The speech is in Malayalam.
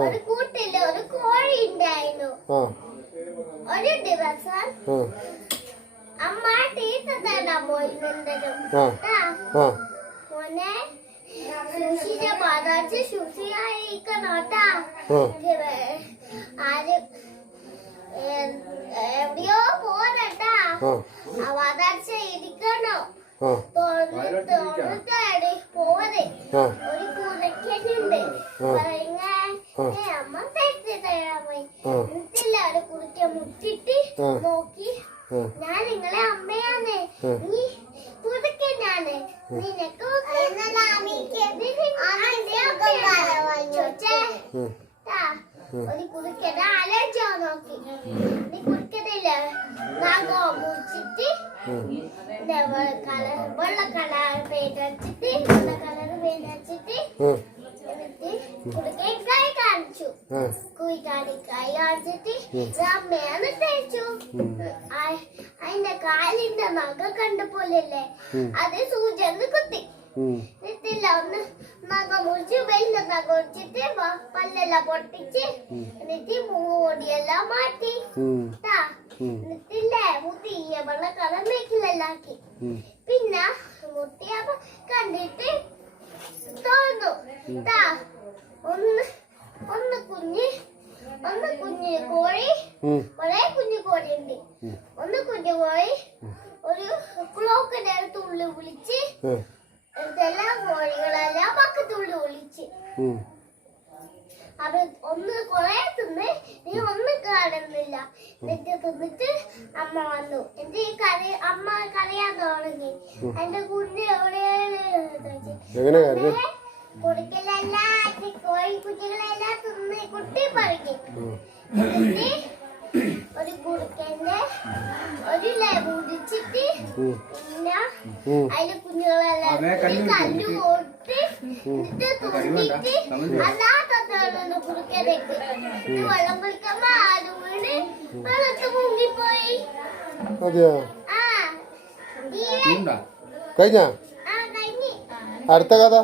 ഒരു കൂട്ടിൽ ഒരു കോഴി ഉണ്ടായിരുന്നു ഒരു ദിവസം അമ്മ പോയിരുന്നെങ്കിലും ആ. ആ. മോനെ സുഷിന്റെ പാതാച്ച് സുഷിയായിരിക്കണോട്ടാ ആര് എവിടെയോ പോരട്ടാ പാതാച്ച ഇരിക്കണോ? തുറന്നിട്ടാടി പോരെ ഒരു. ഏ, അമ്മ തെറ്റി തരാൻ പോയി ആ. എന്നിട്ടില്ല ഒരു കുറിക്ക മുട്ടിട്ട് നോക്കി. ഞാൻ നിങ്ങളെ അമ്മയാണ്. നീ കുറുക്കനാണ് നിനക്ക് ഒരു കുറുക്കനെ ആലോചിച്ചോ നോക്കി. നീ കുറുക്കനില്ല? നാഗോ മുറിച്ചിട്ട് കളർ വെള്ള കളർ പെയിന്റ് അടിച്ചിട്ട് വെള്ള കളർ പെയിന്റ് അടിച്ചിട്ട്. എന്നിട്ട് കുറുക്കൻ കൈ കാണിച്ചു ആ. കുയി കാണി കൈ കാണിച്ചിട്ട് അമ്മയാണ് തേച്ചു അതിന്റെ കാലിന്റെ നഖ കണ്ട പോലെയല്ലേ? അത് സൂചന്ന് കുത്തി. എന്നിട്ടില്ല ഒന്ന് നഖ മുറിച്ച് വലിയ നഖ മുറിച്ചിട്ട് പല്ലെല്ലാം പൊട്ടിച്ച് എന്നിട്ട് മൂടിയെല്ലാം മാറ്റി. എന്നിട്ടില്ലേ മുത്തിയ വെള്ള കളർ മേക്കിലെല്ലാക്കി. പിന്നെ മുത്തിയപ്പോ കണ്ടിട്ട് തോന്നു. ഒന്ന് ഒന്ന് കുഞ്ഞ് ഒന്ന് കുഞ്ഞ് കോഴി. ഒരേ കുഞ്ഞു കോഴി ഉണ്ട് ഒന്ന് കുഞ്ഞു കോഴി ഒരു ക്ലോക്കിന്റെ അടുത്തുള്ളിൽ വിളിച്ച്. എല്ലാ കോഴികളെല്ലാം പക്കത്തുള്ളിൽ വിളിച്ച്. അത് ഒന്ന് കൊറേ തിന്ന് നീ ഒന്നും കാണുന്നില്ല. എന്നിട്ട് തിന്നിട്ട് അമ്മ വന്നു. എന്നിട്ട് ഈ കറി അമ്മ കറിയാൻ തുടങ്ങി. എന്റെ കുഞ്ഞ് എവിടെയാണ് കൊടുക്കലല്ല എങ്ങനെ കരുതി "അമ്മേ, കൊടുക്കലെല്ലാം ഈ കോഴി കുഞ്ഞുങ്ങളെല്ലാം തിന്ന് കുട്ടി പറഞ്ഞു. ഒരു കുടുക്കന്റെ ഒരു ലഭിച്ചിട്ട്. പിന്നെ. അതിൽ കുഞ്ഞുങ്ങളെല്ലാം കല്ല് കൊടുത്ത് ഇത് വെള്ളം കുടിക്കുമ്പോ ആര് വീണ് വെള്ളത്ത് മുങ്ങിപ്പോയി. അതെയോ? കഴിഞ്ഞ്. അടുത്ത കഥ?